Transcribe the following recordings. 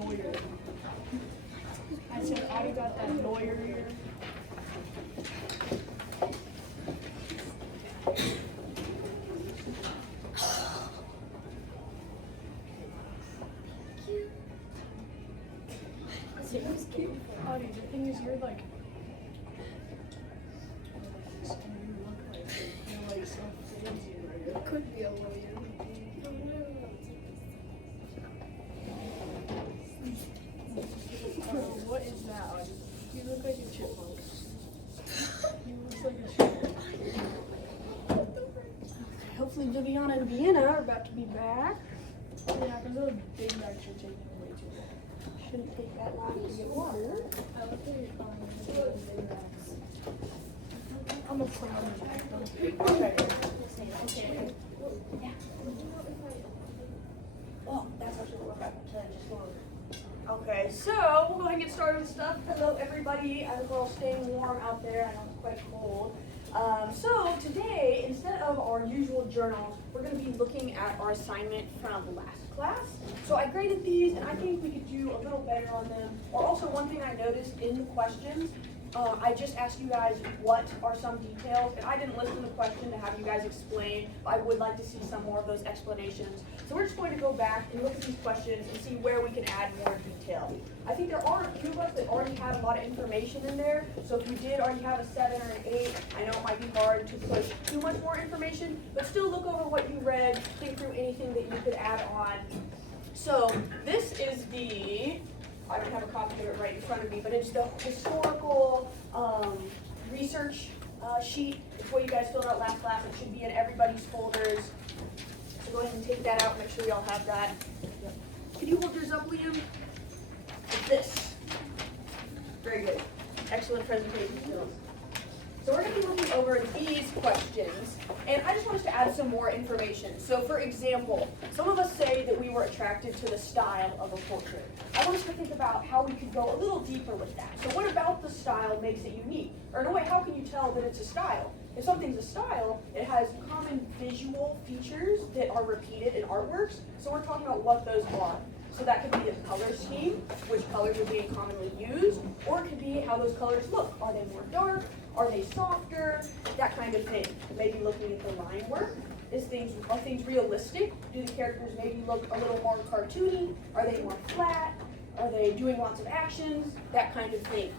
lawyer. I said, I got that lawyer here. Audie, the thing is, you're like, you're like so fancy right now. Could be a lawyer. What is that, Audie? You look like a chipmunk. You look like a chipmunk. Hopefully Viviana and Vienna are about to be back. Yeah, because those big bags are taking way too long. Shouldn't take that long to get water. I look at your car and big bags. I'm a proud Okay. Okay. Oh, that's actually what we're about to just go over. Okay, so we'll go ahead and get started with stuff. Hello, everybody. I hope we're all staying warm out there. I know it's quite cold. So today, instead of our usual journals, we're going to be looking at our assignment from last class. So I graded these, and I think we could do a little better on them. Or also, one thing I noticed in the questions, I just asked you guys what are some details, and I didn't list in the question to have you guys explain. I would like to see some more of those explanations. So we're just going to go back and look at these questions and see where we can add more detail. I think there are a few of us that already have a lot of information in there, so if we did already have a 7 or an 8, I know it might be hard to push too much more information, but still look over what you read, think through anything that you could add on. So this is the, I don't have a copy of it right in front of me, but it's the historical research sheet. It's what you guys filled out last class. It should be in everybody's folders. So go ahead and take that out and make sure y'all have that. Can you hold yours up, Liam? Like this. Very good. Excellent presentation skills. So we're going to be looking over these questions, and I just want us to add some more information. So for example, some of us say that we were attracted to the style of a portrait. I want us to think about how we could go a little deeper with that. So what about the style makes it unique? Or in a way, how can you tell that it's a style? If something's a style, it has common visual features that are repeated in artworks. So we're talking about what those are. So that could be the color scheme, which colors are being commonly used, or it could be how those colors look. Are they more dark? Are they softer? That kind of thing. Maybe looking at the line work. Are things realistic? Do the characters maybe look a little more cartoony? Are they more flat? Are they doing lots of actions? That kind of thing.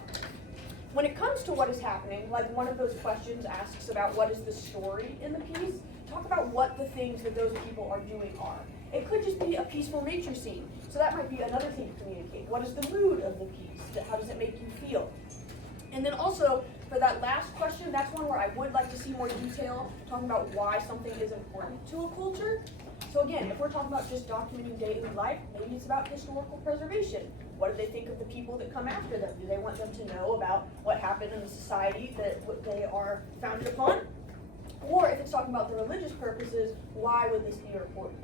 When it comes to what is happening, like one of those questions asks about what is the story in the piece, talk about what the things that those people are doing are. It could just be a peaceful nature scene. So that might be another thing to communicate. What is the mood of the piece? How does it make you feel? And then also, for that last question, that's one where I would like to see more detail, talking about why something is important to a culture. So again, if we're talking about just documenting daily life, maybe it's about historical preservation. What do they think of the people that come after them? Do they want them to know about what happened in the society that they are founded upon? Or if it's talking about the religious purposes, why would this be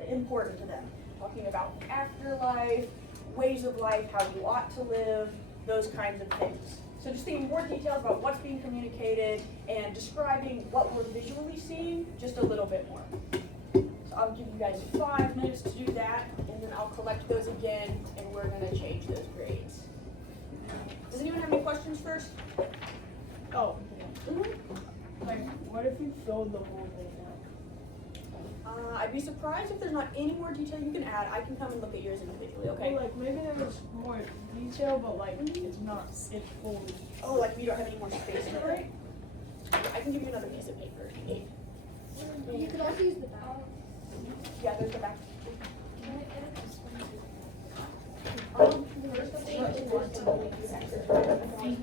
important to them? Talking about the afterlife, ways of life, how you ought to live, those kinds of things. So just thinking more details about what's being communicated and describing what we're visually seeing just a little bit more. So I'll give you guys 5 minutes to do that, and then I'll collect those again, and we're going to change those grades. Does anyone have any questions first? Oh, like, what if you filled the whole thing out? I'd be surprised if there's not any more detail you can add. I can come and look at yours individually, okay? Well, like, maybe there's more detail, but, like, it's not, it's full. Oh, like you don't have any more space to write? I can give you another piece of paper if you need. You could also use the back. Yeah, there's the back. Can I edit this one? First of all, you want to make these exercises. Oh, yes, I need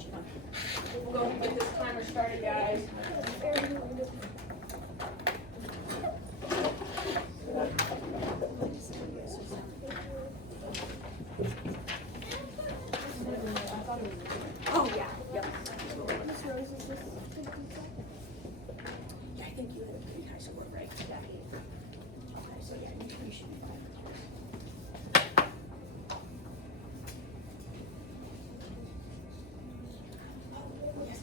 you one. We'll go ahead and get this timer started, guys. Oh, yeah, yep. Yeah, I think you had a pretty high score, right? Yeah. Okay, so yeah, you should be fine. Yes.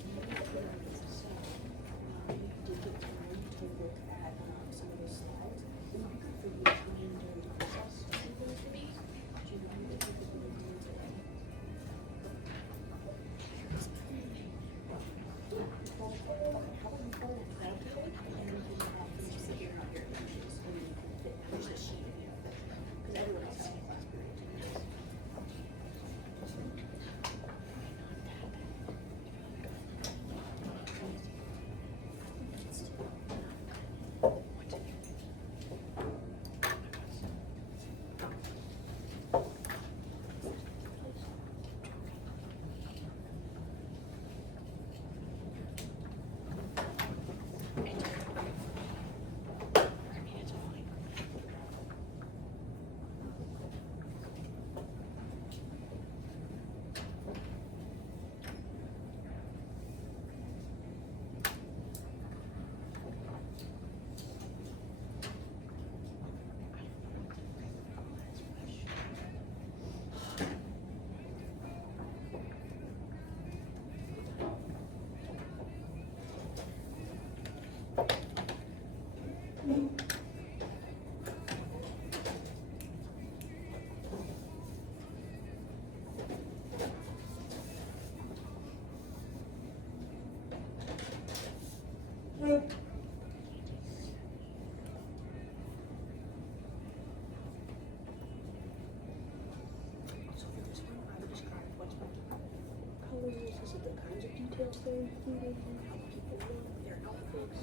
good. So for this one, I would describe what's my colors, this is the kinds of details they're including, how the people look, their outfits.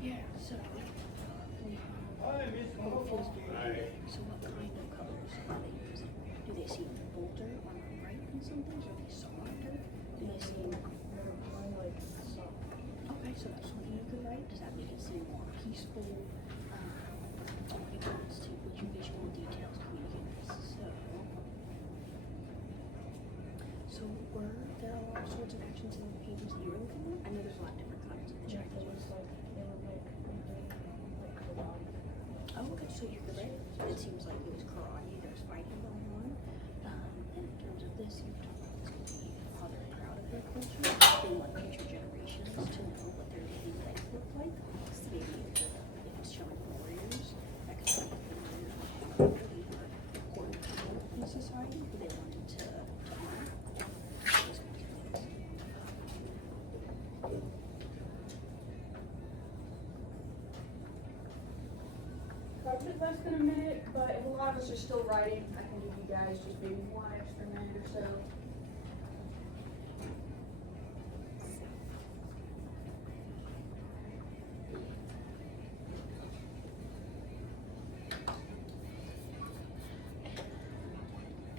Yeah, so so what kind of colors are they using? Do they seem bolder or more bright than some things? Are they softer? Do they seem okay, so that's something you could write. Does that make it seem more peaceful? When it comes to which visual details communicate this. So were there all sorts of actions in the pages that you were looking at? I know there's a lot of different kinds of the Chinese. Oh, okay, so you could write. It seems like it was karate, there's fighting going on. And in terms of this, you talk about this being how they're proud of their culture. They want future generations to know what their daily life looked like. Maybe if it's showing warriors, that could be really important people in society who they wanted to honor. Those kinds of things. Probably took less than a minute, but if a lot of us are still writing, I can give you guys just maybe 1 extra minute or so.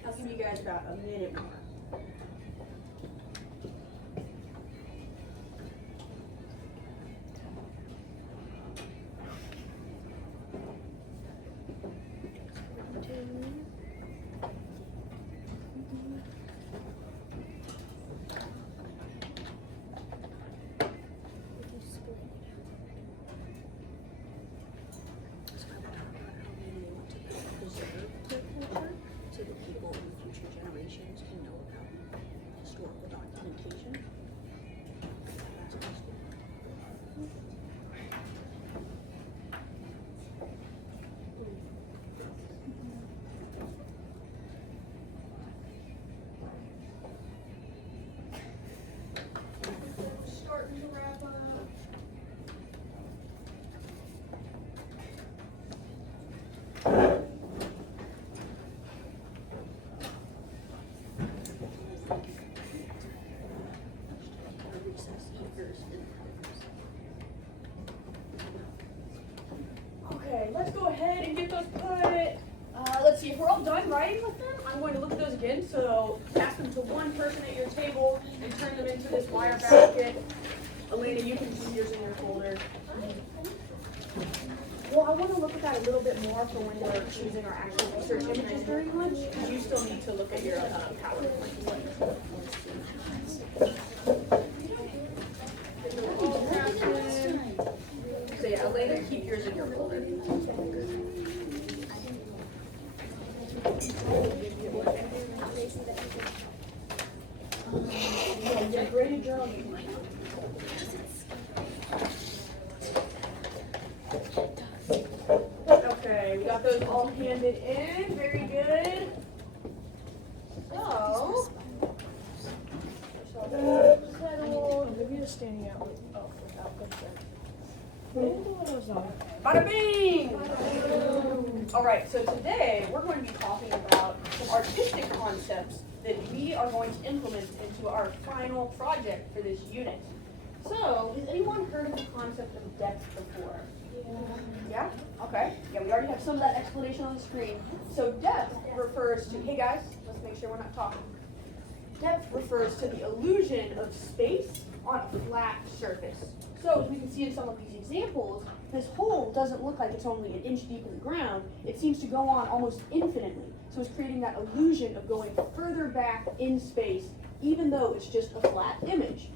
I'll give you guys about a minute more. So that people in future generations can know about historical documentation. That's awesome. Starting to wrap up. Okay, let's go ahead and get those put. Let's see, if we're all done writing with them, I'm going to look at those again. So pass them to one person at your table and turn them into this wire basket. Elena, you can keep yours in your folder. Well, I want to look at that a little bit more for when we're choosing our actual research images very much, because you still need to look at your PowerPoint. So yeah, Elena, keep yours in your folder. Yeah, graded journal. Okay, we got those all handed in. Very good. So, Maybe you're standing out without picture. bada bing! All right, so today we're going to be talking about some artistic concepts that we are going to implement into our final project for this unit. So, has anyone heard of the concept of depth before? Yeah? Okay. Yeah, we already have some of that explanation on the screen. So depth refers to, hey guys, let's make sure we're not talking. Depth refers to the illusion of space on a flat surface. So as we can see in some of these examples, this hole doesn't look like it's only an inch deep in the ground. It seems to go on almost infinitely. So it's creating that illusion of going further back in space, even though it's just a flat image.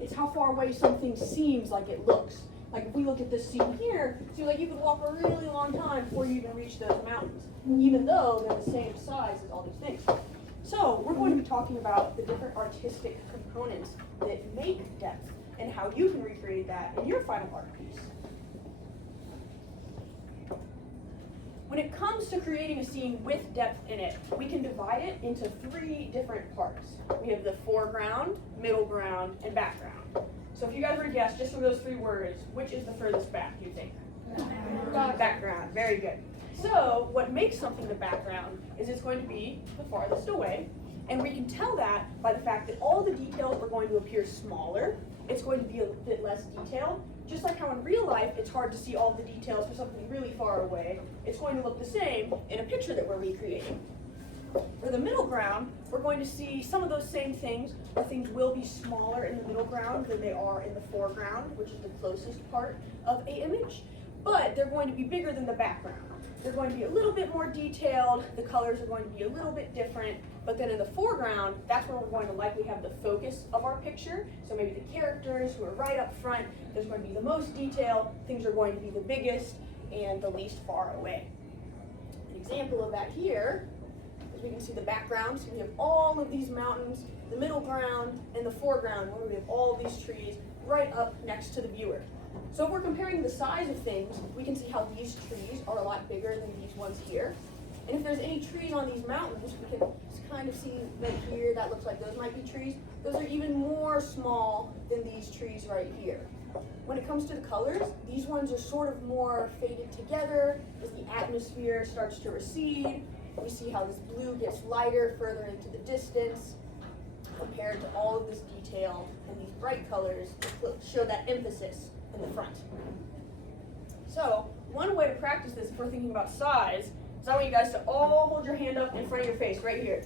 It's how far away something seems like it looks. Like if we look at this scene here, it seems like you could walk a really long time before you even reach those mountains, even though they're the same size as all these things. So we're going to be talking about the different artistic components that make depth and how you can recreate that in your final art piece. When it comes to creating a scene with depth in it, we can divide it into 3 different parts. We have the foreground, middle ground, and background. So if you guys were to guess, just from those 3 words, which is the furthest back, do you think? Background, very good. So what makes something the background is it's going to be the farthest away, and we can tell that by the fact that all the details are going to appear smaller. It's going to be a bit less detailed. Just like how in real life, it's hard to see all the details for something really far away, it's going to look the same in a picture that we're recreating. For the middle ground, we're going to see some of those same things, where things will be smaller in the middle ground than they are in the foreground, which is the closest part of an image, but they're going to be bigger than the background. They're going to be a little bit more detailed, the colors are going to be a little bit different, but then in the foreground, that's where we're going to likely have the focus of our picture. So maybe the characters who are right up front, there's going to be the most detail, things are going to be the biggest and the least far away. An example of that here, as we can see the background, so we have all of these mountains, the middle ground, and the foreground, where we have all of these trees right up next to the viewer. So if we're comparing the size of things, we can see how these trees are a lot bigger than these ones here. And if there's any trees on these mountains, we can kind of see right here, that looks like those might be trees. Those are even more small than these trees right here. When it comes to the colors, these ones are sort of more faded together as the atmosphere starts to recede. We see how this blue gets lighter further into the distance compared to all of this detail, and these bright colors show that emphasis in the front. So one way to practice this if we're thinking about size is I want you guys to all hold your hand up in front of your face right here.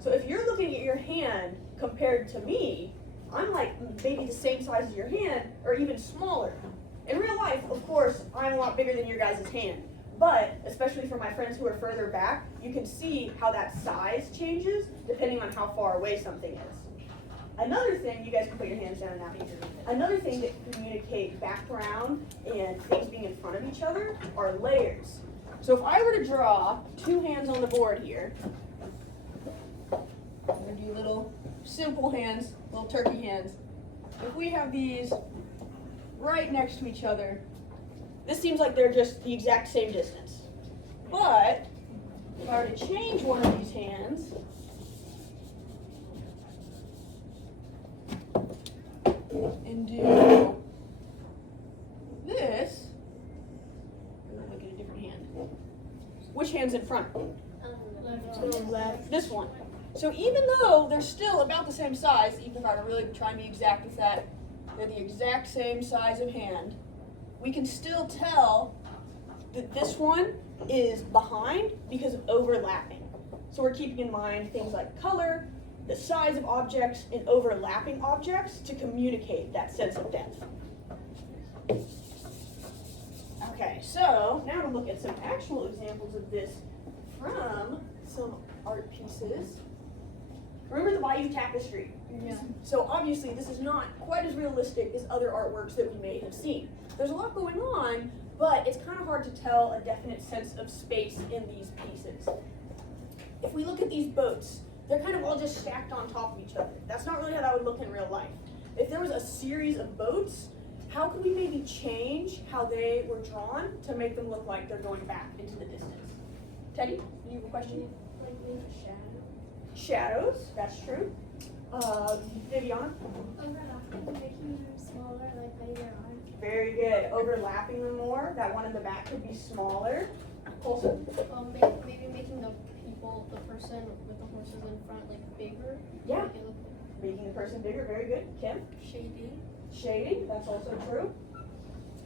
So if you're looking at your hand compared to me, I'm like maybe the same size as your hand or even smaller. In real life, of course, I'm a lot bigger than your guys' hand. But, especially for my friends who are further back, you can see how that size changes depending on how far away something is. Another thing, you guys can put your hands down now. Another thing that can communicate background and things being in front of each other are layers. So if I were to draw 2 hands on the board here, I'm going to do little simple hands, little turkey hands. If we have these right next to each other, this seems like they're just the exact same distance. But if I were to change one of these hands, and do this, I'm gonna look at a different hand. Which hand's in front? Left. This one. So even though they're still about the same size, even if I were really trying to be exact with that, they're the exact same size of hand, we can still tell that this one is behind because of overlapping. So we're keeping in mind things like color, the size of objects, and overlapping objects to communicate that sense of depth. Okay, so now to look at some actual examples of this from some art pieces. Remember the Bayou Tapestry? Yeah. So obviously this is not quite as realistic as other artworks that we may have seen. There's a lot going on, but it's kind of hard to tell a definite sense of space in these pieces. If we look at these boats, they're kind of all just stacked on top of each other. That's not really how that would look in real life. If there was a series of boats, how could we maybe change how they were drawn to make them look like they're going back into the distance? Teddy, you have a question? Like maybe shadow. Shadows, that's true. Viviana? Overlapping, making them smaller, like by your arm. Very good. Overlapping them more. That one in the back could be smaller. Colson? Maybe making the people, the person with the horses in front, like bigger. Yeah. Make it look Making the person bigger. Very good. Kim? shady. Shading, that's also true.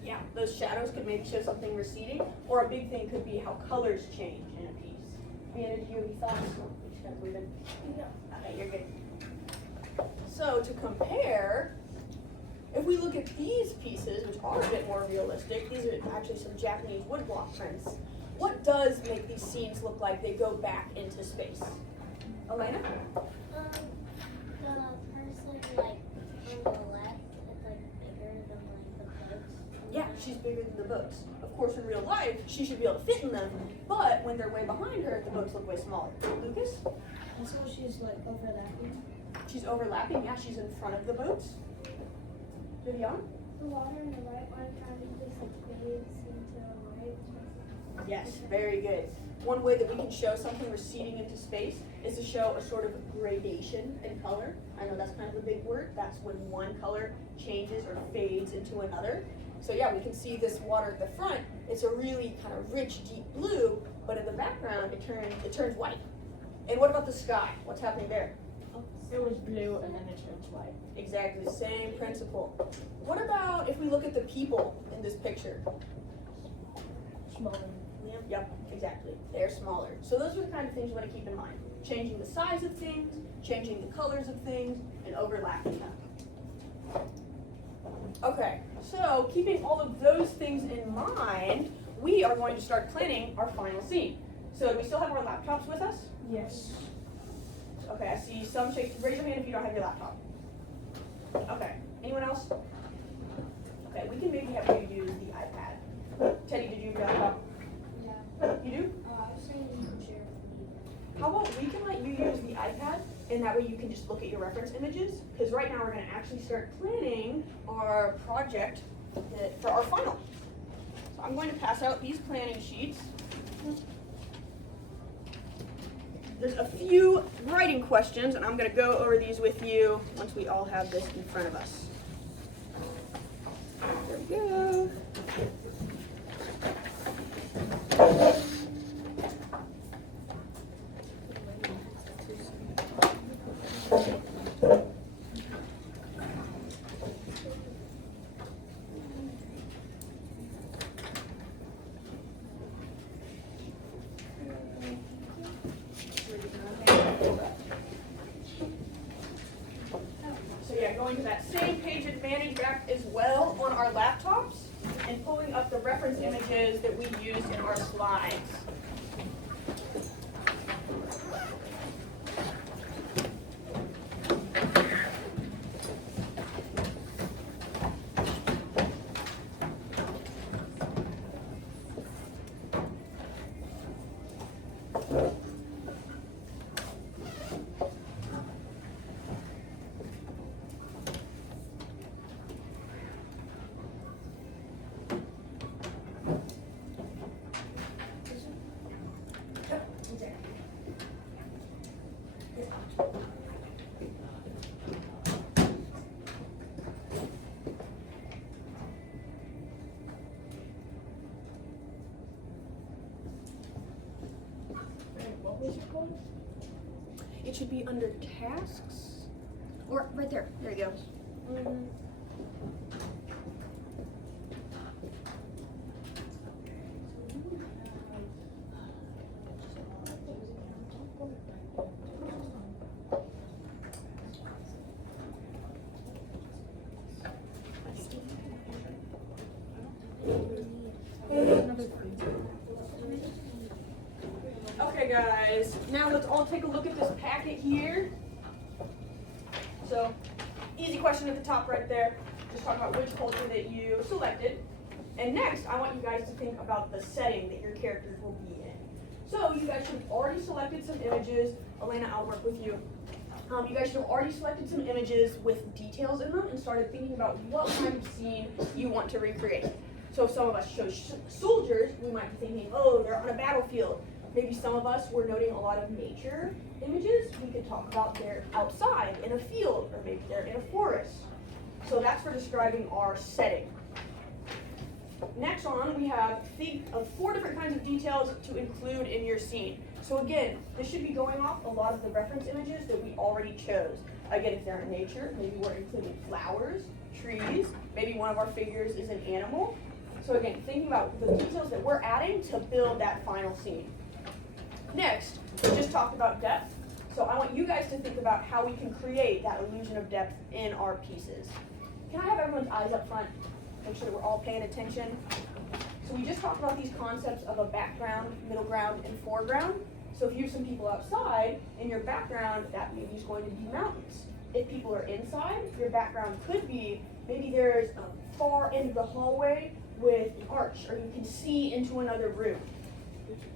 Yeah, those shadows could maybe show something receding, or a big thing could be how colors change in a piece. Vienna, do you have any thoughts? We just gotta breathe in. No. Okay, you're good. So to compare, if we look at these pieces, which are a bit more realistic, these are actually some Japanese woodblock prints. What does make these scenes look like they go back into space? Elena? The person like on the left is like bigger than like the boats. Yeah, she's bigger than the boats. Of course, in real life, she should be able to fit in them, but when they're way behind her, the boats look way smaller. Lucas? And so she's like overlapping. She's overlapping. Yeah, she's in front of the boats. Vivian? The water in the right one kind of just like fades into the right. Yes, very good. One way that we can show something receding into space is to show a sort of gradation in color. I know that's kind of a big word. That's when one color changes or fades into another. So yeah, we can see this water at the front. It's a really kind of rich, deep blue, but in the background, it turns white. And what about the sky? What's happening there? It was blue and then it turns white. Exactly the same principle. What about if we look at the people in this picture? Smaller. Yep, exactly. They're smaller. So those are the kind of things you want to keep in mind. Changing the size of things, changing the colors of things, and overlapping them. Okay, so keeping all of those things in mind, we are going to start planning our final scene. So do we still have our laptops with us? Yes. Okay, I see some shake. Raise your hand if you don't have your laptop. Okay, anyone else? Okay, we can maybe have you use the iPad. Teddy, did you have your laptop? Yeah. You do? I was saying you can share with me. How about we can let you use the iPad, and that way you can just look at your reference images, because right now we're going to actually start planning our project for our final. So I'm going to pass out these planning sheets. There's a few writing questions, and I'm going to go over these with you once we all have this in front of us. There we go. So yeah, going to that same page advantage back as well on our laptops and pulling up the reference images that we used in our slides. What was it called? It should be under tasks, or right there. There you go. Okay, guys. Now let's all take a look at this packet here. So, easy question at the top right there. Just talk about which culture that you selected. And next, I want you guys to think about the setting that your characters will be in. So, you guys should have already selected some images. Elena, I'll work with you. You guys should have already selected some images with details in them and started thinking about what kind of scene you want to recreate. So if some of us chose soldiers, we might be thinking, oh, they're on a battlefield. Maybe some of us were noting a lot of nature images. We could talk about they're outside in a field, or maybe they're in a forest. So that's for describing our setting. Next on, we have think of 4 different kinds of details to include in your scene. So again, this should be going off a lot of the reference images that we already chose. Again, if they're in nature, maybe we're including flowers, trees, maybe one of our figures is an animal. So again, thinking about the details that we're adding to build that final scene. Next, we just talked about depth. So I want you guys to think about how we can create that illusion of depth in our pieces. Can I have everyone's eyes up front? Make sure that we're all paying attention. So we just talked about these concepts of a background, middle ground, and foreground. So if you have some people outside, in your background, that maybe is going to be mountains. If people are inside, your background could be, maybe there's a far end of the hallway with an arch, or you can see into another room.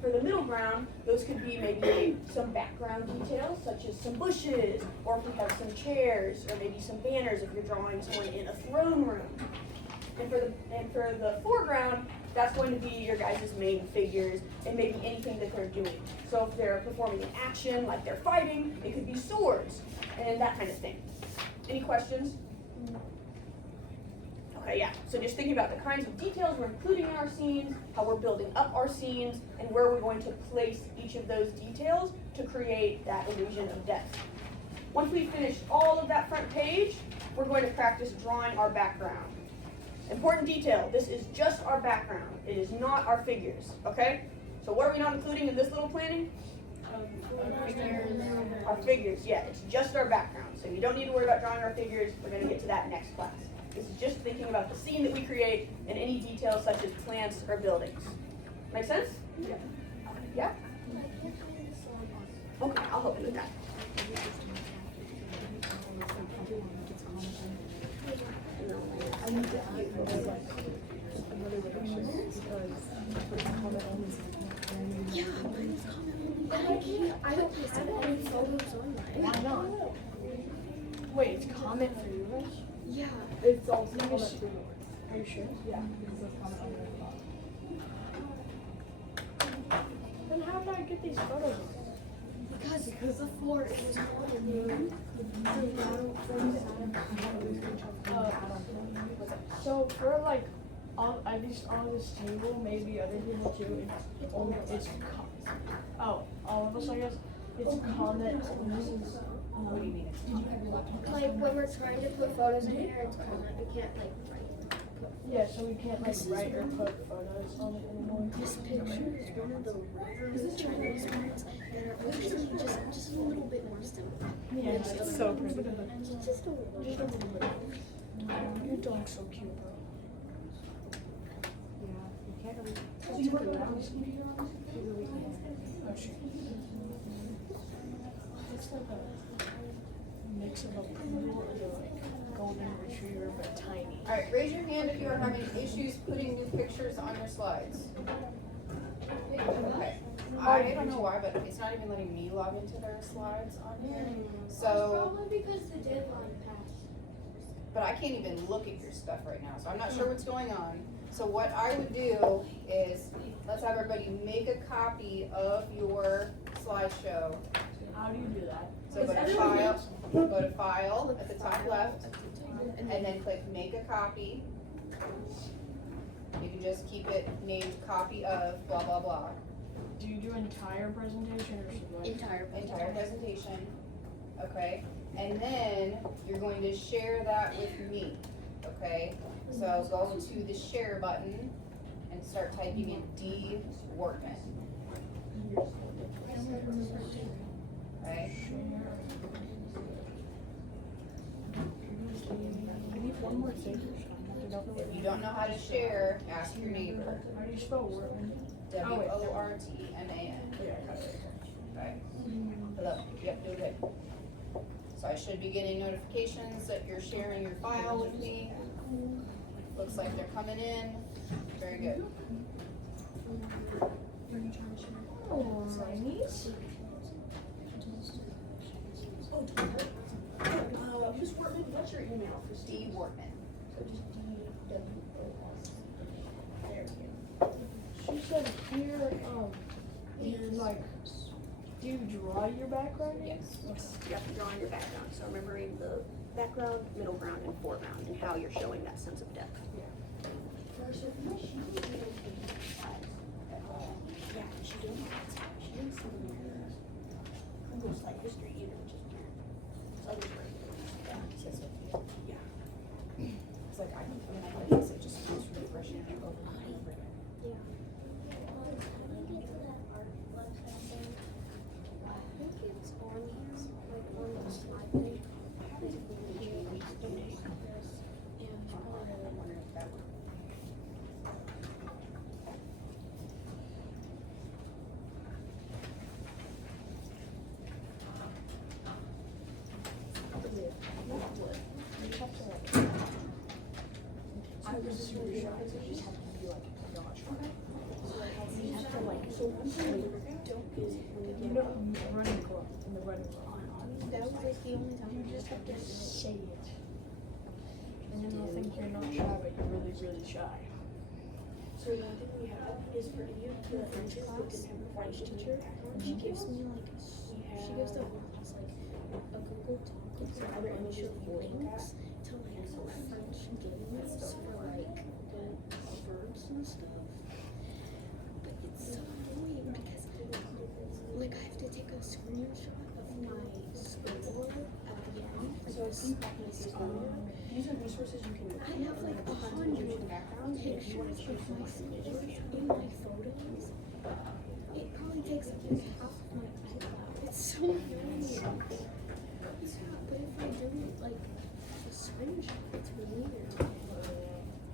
For the middle ground, those could be maybe some background details, such as some bushes, or if we have some chairs, or maybe some banners if you're drawing someone in a throne room. And for the foreground, that's going to be your guys' main figures and maybe anything that they're doing. So if they're performing an action, like they're fighting, it could be swords and that kind of thing. Any questions? Okay, yeah. So just thinking about the kinds of details we're including in our scenes, how we're building up our scenes, and where we're going to place each of those details to create that illusion of depth. Once we've finished all of that front page, we're going to practice drawing our background. Important detail, this is just our background. It is not our figures, okay? So what are we not including in this little planning? Our figures, yeah, it's just our background. So you don't need to worry about drawing our figures. We're going to get to that next class. This is just thinking about the scene that we create and any details such as plants or buildings. Make sense? Yeah? Yeah? Okay, I'll help you with that. Yeah, mine's comment only. I don't have any photos on mine. Why not? Wait, it's comment for yours? Yeah. It's also comment for yours. Are you sure? Yeah, because it says comment on yours. Then how did I get these photos? Because the floor is on. So for like all at least on this table, maybe other people too, all of us I guess, it's comment only. What do you mean? Like when we're trying to put photos in here, it's comment. We can't like write. Yeah, so we can't like write or put photos on it anymore. This picture is one of the rare Chinese ones that are actually just a little bit more simple. Yeah, it's so pretty. Just a little bit. Your dog's so cute, bro. Yeah, you can't really. So you work on this computer on this? Oh shit. It's like a mix of a poodle and a like golden retriever, but tiny. All right, raise your hand if you are having issues putting new pictures on your slides. Okay. I don't know why, but it's not even letting me log into their slides on here. So, Probably because the deadline passed. but I can't even look at your stuff right now, so I'm not sure what's going on. So what I would do is, let's have everybody make a copy of your slideshow. How do you do that? So go to file at the top left, and then click make a copy. You can just keep it named copy of blah, blah, blah. Do you do entire presentation or should I? Entire presentation, okay? And then you're going to share that with me, okay? So go to the share button and start typing in D. Workman. Okay? I need one more thing. If you don't know how to share, ask your neighbor. How do you spell Wortman? W-O-R-T-M-A-N. Yeah, I got it. Okay. Hello, yep, do it. So I should be getting notifications that you're sharing your file with me. Looks like they're coming in. Very good. Oh, nice. D. Wortman. So just D-W-O-S. There we go. She said here, like, do you draw your background? Yes. You have to draw in your background, so remembering the background, middle ground, and foreground, and how you're showing that sense of depth. Yeah, she didn't. She didn't see the English like history either, which is weird. So others were yeah. It's like, I guess it just feels refreshing to over and over again. Can we get to that art website thing? I think it's on here, like on the slide thing. I was super shy, so you just have to be like not shy. You have to like, so one thing you know, running club, in the running club. That was like the only time. You just have to say it. And then they'll think you're not shy, but you're really, really shy. So one thing we have is for any of the French class, French teacher, she gives me like, she gives the class like a Google Doc with some other initial links to like French games for like the verbs and stuff. But it's so annoying because like I have to take a screenshot of my score at the end. So it's my score. These are resources you can. I have like 100 pictures of my scores in my photos. It probably takes up like half of my iCloud. It's so annoying. Yeah, but if I do like a screenshot, it's really weird.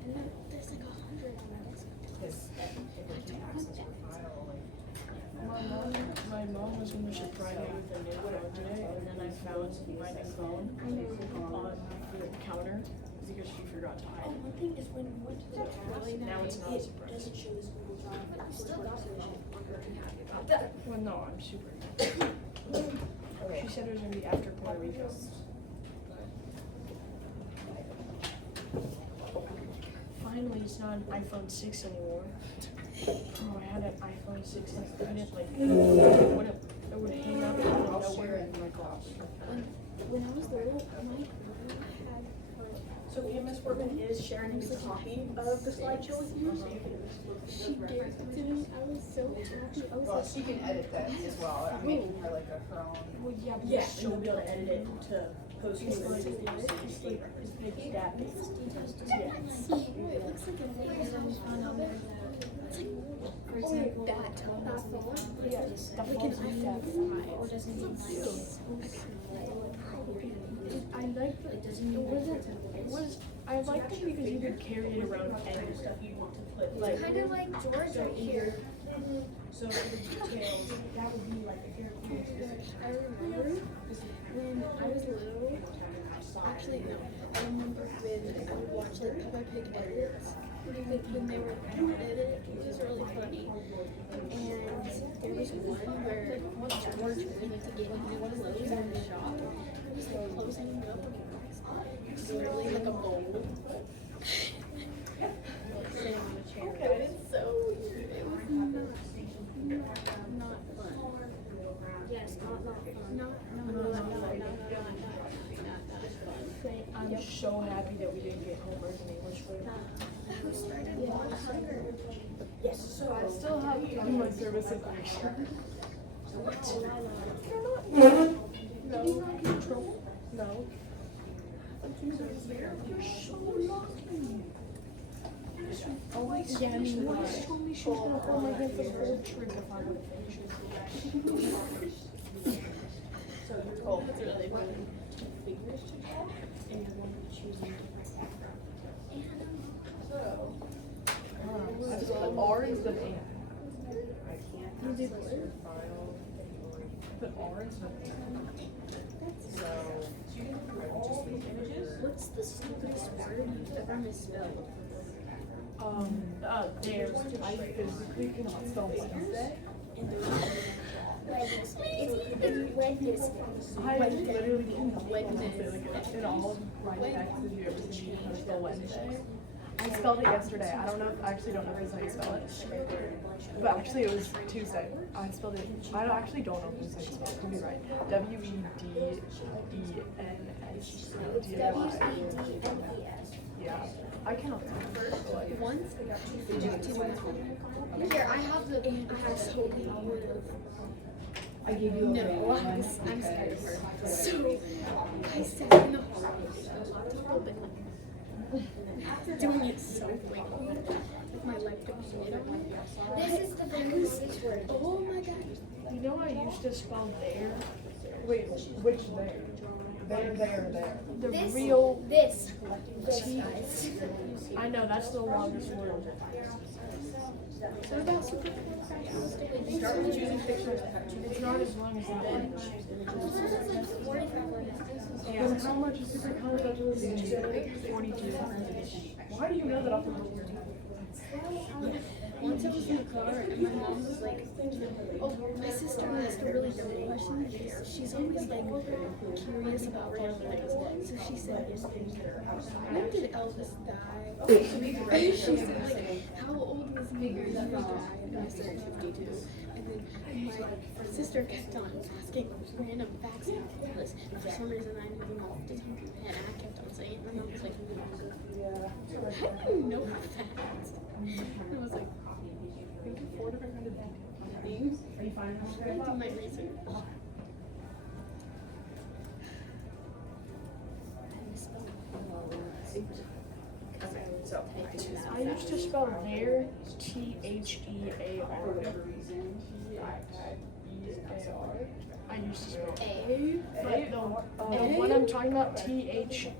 And then there's like 100 on my desktop. Because if we can access your file, like. My mom was gonna surprise me with a new phone today, and then I found my new phone on the counter because she forgot to hide it. One thing is when we went to the really Now it's not a it surprise. doesn't show this Google Drive, but I'm still not happy about that. Well, no, I'm super. Okay. She said it was gonna be after Puerto Rico. Finally, it's not an iPhone 6 anymore. Oh, I had an iPhone 6 and I couldn't like, it would hang up and I'll nowhere share it in my closet. When I was little, my grandma had her. So Miss Wortman is sharing a copy of the slideshow with you, so you can. She gave it to me. I was so happy. I was Well, like, she can edit that as well. I'm making her like her own. Well, yeah, but Yeah, it's she'll so be able to edit it to post it. It's like that big. Yes. oh, it looks like a laser on there. It's like, for example, that phone. Yeah, stuff Like like an that. iPhone 5 or doesn't even I liked it. It was, I liked it because you could carry it around anywhere. Stuff you want to put, Like, Kind of like George right here. so for the details, that would be like if you're. I remember when I was little. Actually, no. I remember when I would watch like Peppa Pig edits. Like when they were edited, it was really funny. And there was one where George went to get one of those in the shop. It was like closing up. It was literally like a bowl. Sitting on a chair. It was so weird. It was not fun. Yes, not fun. Not fun. I'm so happy that we didn't get homework in English for it. Who started 100? Yes, so I still have customer service information. What? No. Did you not get in trouble? No. You're so lucky. Oh, yeah, I mean, what she told me she was gonna hold my hand for the whole trip if I would have finished. Cool. That's really funny. Figures to check, and you want to choose a different background. So R is the main. But R is not So I will just leave images. What's the stupidest word you've ever misspelled? there. I physically cannot spell myself. And there was It's Wednesday. I literally can't wait to say like in all of my texts if you ever see me post a Wednesday. I spelled it yesterday. I actually don't know if it's how you spell it. But actually it was Tuesday. I spelled it, I actually don't know if it's how you spell it. Could be right. WEDENS. Yeah. I cannot spell it. Once, here, I have so many I gave you a No, I'm scared of her. So, I sat in the hallway doing it so quickly with my laptop on. This is the first word. Oh my god. You know I used to spell there? Wait, which there? There. The This, real this, T. guys. I know, that's the longest word. So about super Start with choosing pictures. It's not as long as that. 45 words. And how much is super calculus? 42. Why do you know that off the top of your head? Once I was in the car and my mom was like, oh, my sister asked a really dumb question. She's always like curious about random things. So she said, when did Elvis die? And she said, like, how old was Nigger when he died? And I said 52. And then my sister kept on asking random facts about Elvis. And for some reason I knew them all off the top of my head. I kept on saying it. And I was like, how do you know how fast? And I was like, think of 4 different kinds of things. Are you fine? I do my research. So, I used to spell there THEAR for whatever reason. THEAR. I used to spell A. but the one I'm talking about THERE.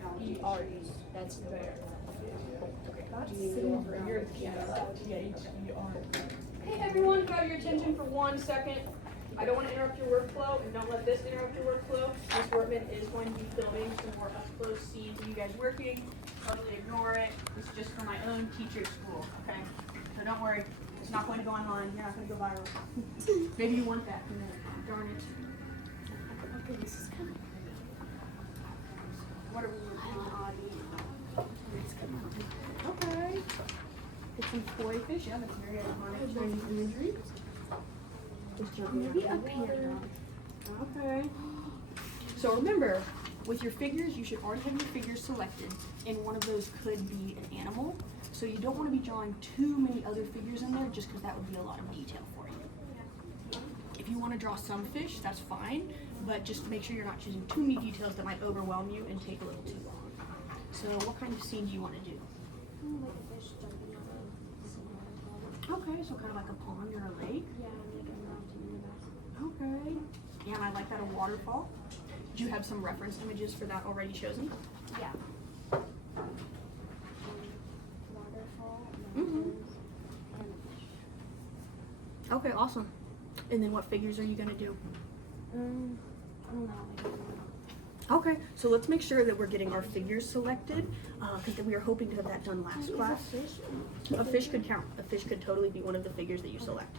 That's there. That's super weird. THER. hey everyone, got your attention for 1 second. I don't want to interrupt your workflow, and don't let this interrupt your workflow. Miss Wortman is going to be filming some more up close scenes of you guys working. Totally ignore it. It's just for my own teacher's school, okay? So don't worry, it's not going to go online. You're not going to go viral. Maybe you want that, and then darn it. Okay, this is kind of. What are we working on? Okay. It's some koi fish. Yeah, that's very iconic Chinese imagery. Maybe a panda. Okay. So remember, with your figures, you should already have your figures selected, and one of those could be an animal. So you don't want to be drawing too many other figures in there, just because that would be a lot of detail for you. If you want to draw some fish, that's fine, but just make sure you're not choosing too many details that might overwhelm you and take a little too long. So what kind of scene do you want to do? Okay, so kind of like a pond or a lake. Okay. Yeah, and I like that, a waterfall. Do you have some reference images for that already chosen? Yeah. Mm-hmm. Okay, awesome. And then what figures are you gonna do? I don't know. Okay, so let's make sure that we're getting our figures selected, because we are hoping to have that done last class. A fish could count. A fish could totally be one of the figures that you select.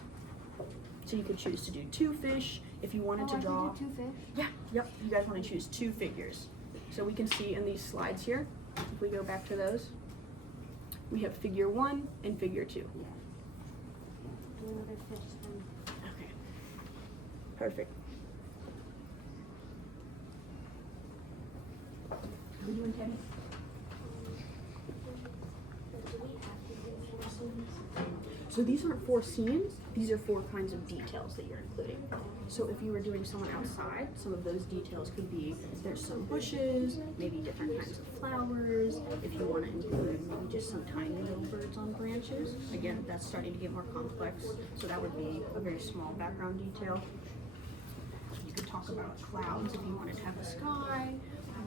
So you could choose to do 2 fish if you wanted to draw. 2 fish? Yeah, yep. You guys want to choose 2 figures. So we can see in these slides here, if we go back to those, we have figure 1 and figure 2. Okay. Perfect. How are we doing, Kenny? So these aren't 4 scenes, these are 4 kinds of details that you're including. So if you were doing someone outside, some of those details could be, there's some bushes, maybe different kinds of flowers. If you want to include maybe just some tiny little birds on branches, again, that's starting to get more complex. So that would be a very small background detail. You could talk about clouds if you wanted to have the sky,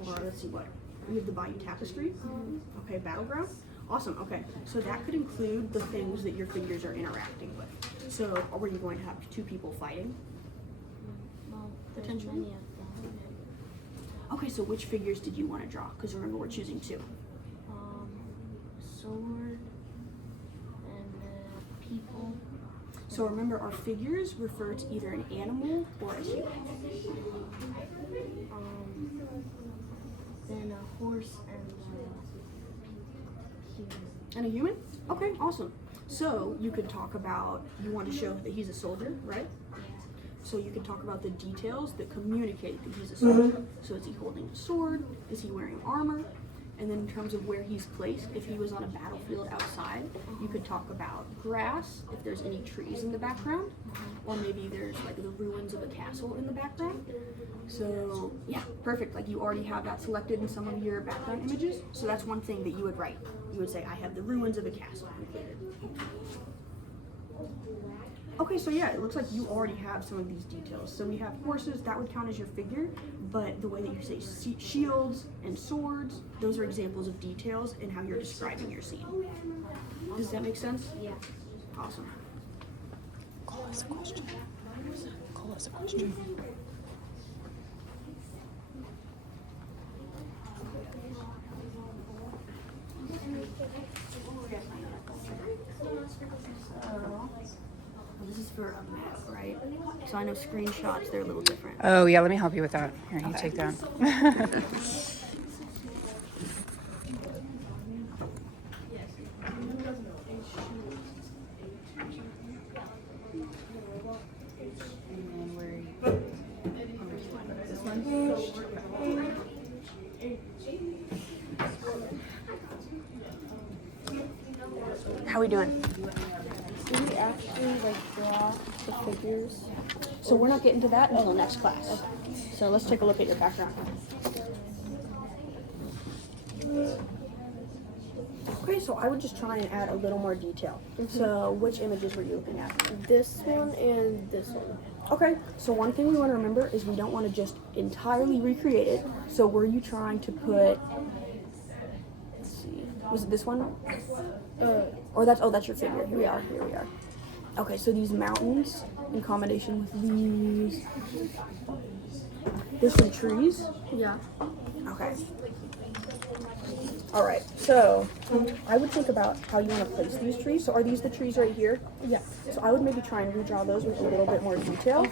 or let's see what, we have the Bayou Tapestry, okay, battleground. Awesome, okay. So that could include the things that your figures are interacting with. So are you going to have 2 people fighting? Potentially. Okay, so which figures did you want to draw? Because remember, we're choosing 2. Sword and people. So remember, our figures refer to either an animal or a human. Then a horse and human. And a human? Okay, awesome. So you could talk about, you want to show that he's a soldier, right? So you can talk about the details that communicate that he's a soldier. So is he holding a sword? Is he wearing armor? And then in terms of where he's placed, if he was on a battlefield outside, you could talk about grass, if there's any trees in the background, or maybe there's like the ruins of a castle in the background. So yeah, perfect. Like you already have that selected in some of your background images. So that's one thing that you would write. You would say, I have the ruins of a castle included. Okay, so yeah, it looks like you already have some of these details. So we have horses, that would count as your figure, but the way that you say shields and swords, those are examples of details in how you're describing your scene. Does that make sense? Yeah. Awesome. Call us a question. Call us a question. This is for a map, right? So I know screenshots, they're a little different. Oh yeah, let me help you with that. Here, you take that. How we doing? Do we actually like draw the figures? So we're not getting to that until next class. So let's take a look at your background. Okay, so I would just try and add a little more detail. So which images were you looking at? This one and this one. Okay, so one thing we want to remember is we don't want to just entirely recreate it. So were you trying to put, let's see, was it this one? Or that's your figure. Here we are. Okay, so these mountains in combination with these, there's some trees. Yeah. Okay. All right, so I would think about how you want to place these trees. So are these the trees right here? Yeah. So I would maybe try and redraw those with a little bit more detail.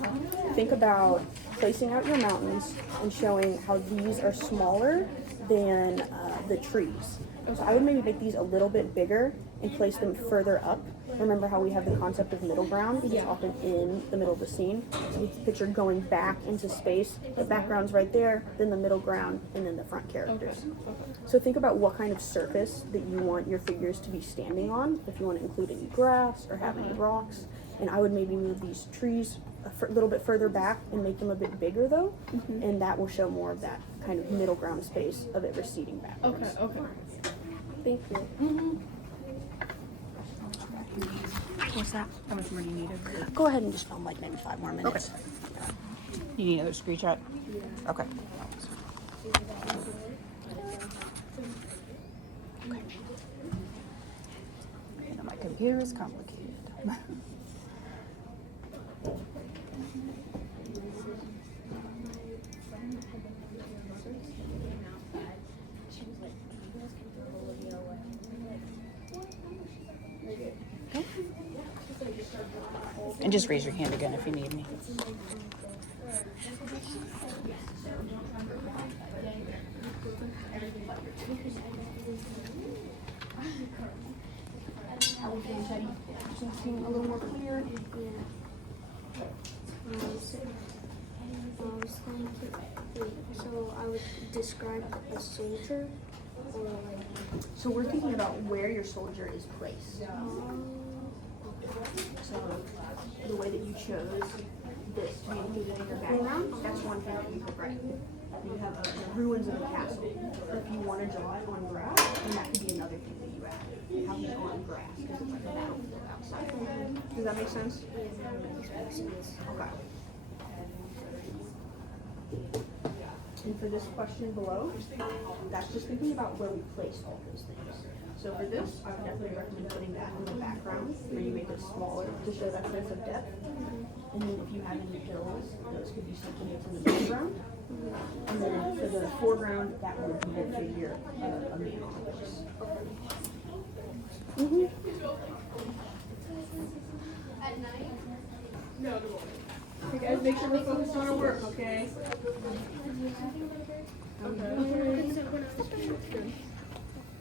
Think about placing out your mountains and showing how these are smaller than the trees. So I would maybe make these a little bit bigger and place them further up. Remember how we have the concept of middle ground? It's often in the middle of the scene. So it's picture going back into space. The background's right there, then the middle ground, and then the front characters. So think about what kind of surface that you want your figures to be standing on, if you want to include any grass or have any rocks. And I would maybe move these trees a little bit further back and make them a bit bigger though, and that will show more of that kind of middle ground space of it receding backwards. Okay. Thank you. What's that? How much more do you need? Go ahead and just film like maybe 5 more minutes. You need another screenshot? Yeah. Okay. You know, my computer is complicated. And just raise your hand again if you need me. How we feeling, Teddy? Just seem a little more clear. So I would describe a soldier, or like. So we're thinking about where your soldier is placed. So the way that you chose this to be included in your background, that's one thing that you could write. You have the ruins of a castle. If you want to draw it on grass, then that could be another thing that you add. Have it on grass because it's like a battlefield outside. Does that make sense? Okay. And for this question below, that's just thinking about where we place all those things. So for this, I would definitely recommend putting that in the background where you make it smaller to show that sense of depth. And then if you have any hills, those could be something that's in the background. And then for the foreground, that would be the figure of a man on a horse. At night? No, in the morning. Okay, guys, make sure we're focused on our work, okay?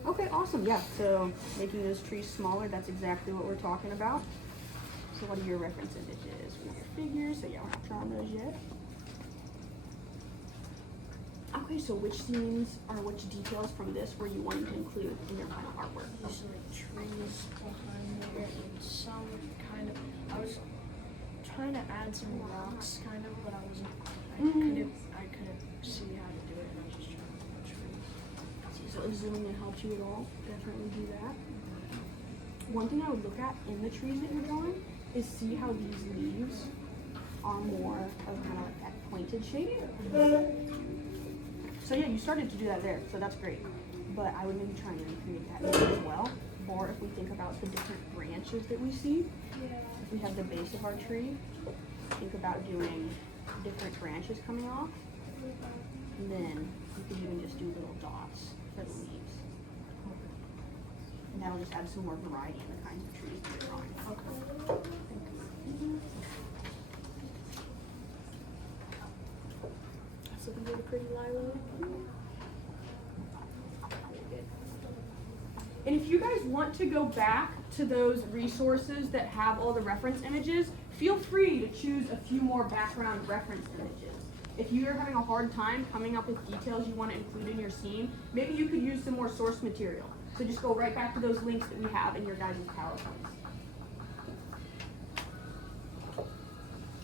Okay, awesome. Yeah, so making those trees smaller, that's exactly what we're talking about. So what are your reference images with your figures? So yeah, we're not drawing those yet. Okay, so which scenes or which details from this were you wanting to include in your final artwork? There's like trees behind there and some kind of, I was trying to add some rocks kind of, but I wasn't, I couldn't see how to do it, and I was just trying to put trees. So if zooming in helps you at all, definitely do that. One thing I would look at in the trees that you're drawing is see how these leaves are more of kind of like that pointed shape. So yeah, you started to do that there, so that's great. But I would maybe try and recreate that maybe as well. Or if we think about the different branches that we see, if we have the base of our tree, think about doing different branches coming off. And then you could even just do little dots for the leaves. And that'll just add some more variety in the kinds of trees that you're drawing. Okay. That's looking really pretty, Lila. And if you guys want to go back to those resources that have all the reference images, feel free to choose a few more background reference images. If you're having a hard time coming up with details you want to include in your scene, maybe you could use some more source material. So just go right back to those links that we have in your guys' PowerPoints.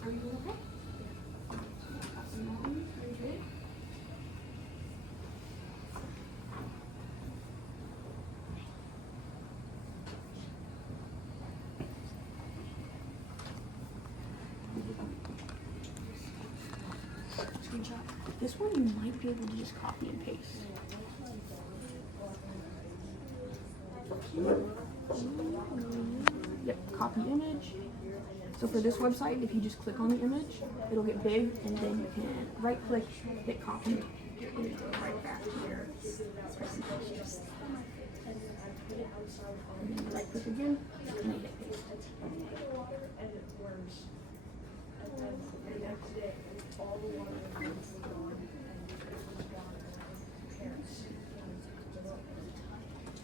Are you doing okay? Are you good? Screenshot. This one you might be able to just copy and paste. Yep, copy image. So for this website, if you just click on the image, it'll get big, and then you can right click, hit copy, and it'll go right back to your presentation. And then right click again, and then hit paste.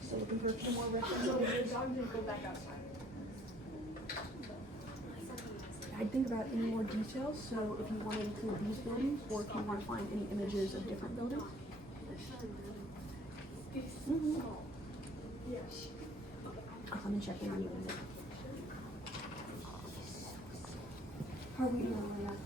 So looking for some more reference images, I'm gonna go back outside. I'd think about any more details, so if you want to include these buildings, or if you want to find any images of different buildings. I'm gonna check in on you in a minute. How are we doing on that?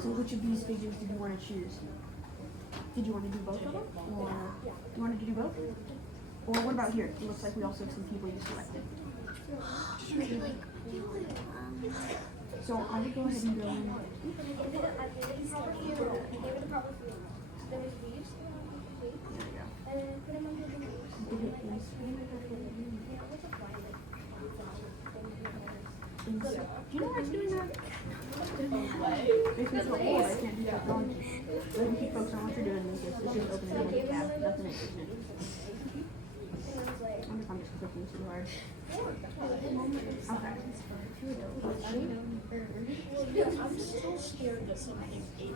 So which of these figures did you want to choose? Did you want to do both of them? Or you wanted to do both? Or what about here? It looks like we also have some people you selected. So I would go ahead and go in. Do you know why it's doing that? Makes me feel old. I can't do technology. Let me keep focusing on what you're doing. It's just opening a window tab. Nothing interesting. I wonder if I'm just clicking too hard. Okay. I'm still scared that something ate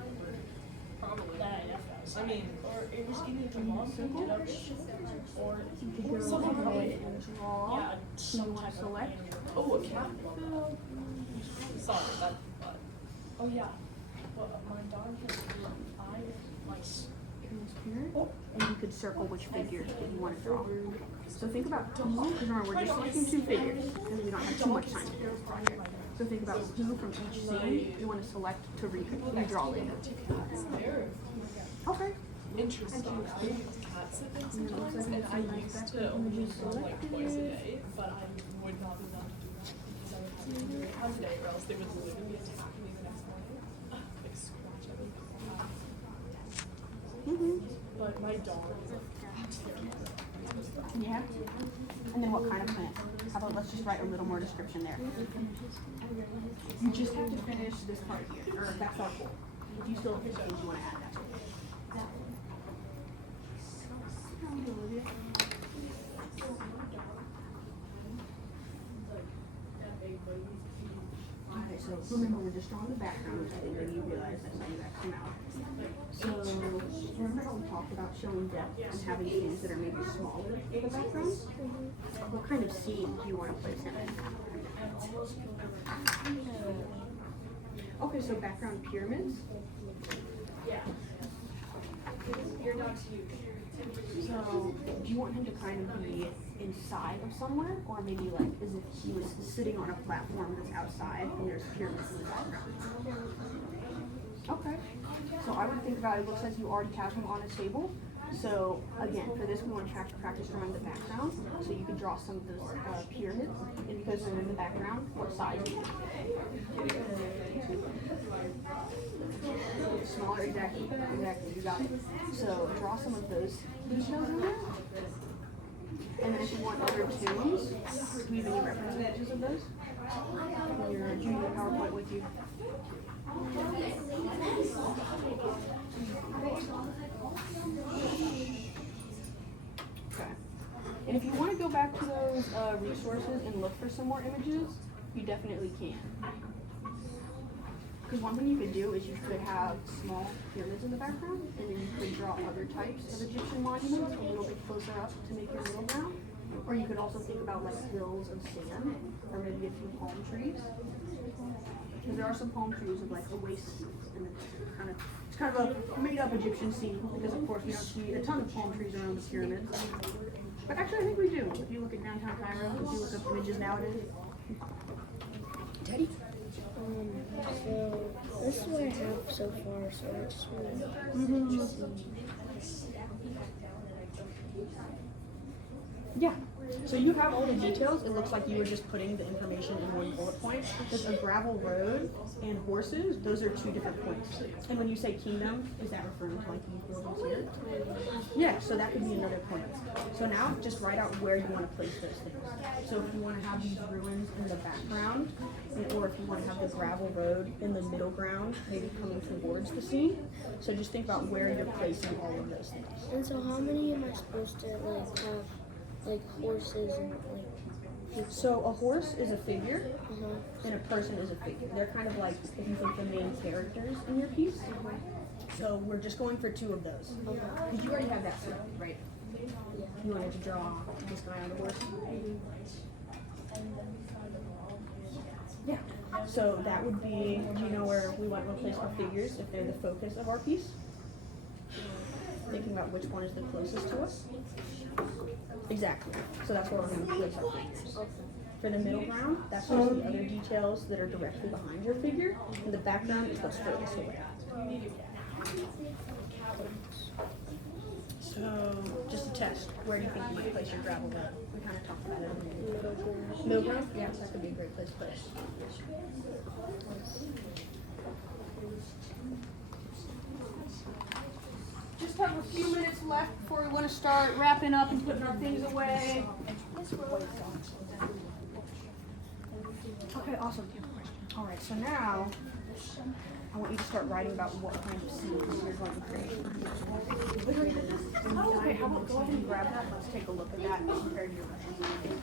probably that I left us. I mean, or it was either the mom picked it up, or someone probably Draw. yeah, some type of select. animal. Oh, a cat. Sorry, that. Oh yeah. Well, my dog has 5 mice. Transparent. And you could circle which figure that you want to draw. So think about two, because remember we're just selecting 2 figures because we don't have too much time to do this project. So think about who from each scene you want to select to redraw later. Okay. Interesting. I use cat sitting sometimes, and I used to only do like twice a day, but I would not be able to do that because I would have to do it once a day, or else they would literally attack me the next morning, like scratch everything. But my dog is a Yeah. And then what kind of plant? How about let's just write a little more description there. You just have to finish this part here, or that's not cool. If you still have things you want to add, that's okay. remember we're just drawing the background, which I think that you realize that's how you back come out. So remember how we talked about showing depth and having scenes that are maybe smaller in the background? What kind of scene do you want to place him in? Okay, so background pyramids. So, do you want him to kind of be inside of somewhere, or maybe like as if he was sitting on a platform that's outside and there's pyramids in the background? Okay. So I would think about it. Looks like you already have him on a table. So again, for this we want to practice drawing the background. So you can draw some of those pyramids, and because they're in the background, what size? Smaller, exactly, you got it. So draw some of those details in there. And then if you want other tunes, do you have any reference images of those? And your junior PowerPoint with you. Okay. And if you want to go back to those resources and look for some more images, you definitely can. Because one thing you could do is you could have small pyramids in the background, and then you could draw other types of Egyptian monuments a little bit closer up to make your middle ground. Or you could also think about like hills of sand, or maybe a few palm trees. Because there are some palm trees with like oases, and it's kind of a made-up Egyptian scene, because of course we don't see a ton of palm trees around the pyramids. But actually I think we do. If you look at downtown Cairo, if you look up images nowadays. Teddy? So this is what I have so far, so I just want to Yeah. So you have all the details. It looks like you were just putting the information in one bullet point. There's a gravel road and horses. Those are two different points. And when you say kingdom, is that referring to like these buildings here? Yeah, so that could be another point. So now just write out where you want to place those things. So if you want to have these ruins in the background, or if you want to have the gravel road in the middle ground, maybe coming towards the scene. So just think about where you're placing all of those things. And so how many am I supposed to like have like horses and like people? So a horse is a figure, Uh-huh. and a person is a figure. They're kind of like, if you think, the main characters in your piece. So we're just going for two of those. Because you already have that set, right? You wanted to draw this guy on the horse? Yeah. So that would be, do you know where we want to place our figures if they're the focus of our piece? Thinking about which one is the closest to us? Exactly. So that's where we're going to place our figures. For the middle ground, that's just the other details that are directly behind your figure, and the background is what's furthest away. So, just a test. Where do you think you might place your gravel road? We kind of talked about it a minute. Middle ground? Yeah, that could be a great place to put it. Just have a few minutes left before we want to start wrapping up and putting our things away. Okay, awesome. All right, so now I want you to start writing about what kind of scenes you're going to create. Oh, okay, how about go ahead and grab that? Let's take a look at that compared to your resume.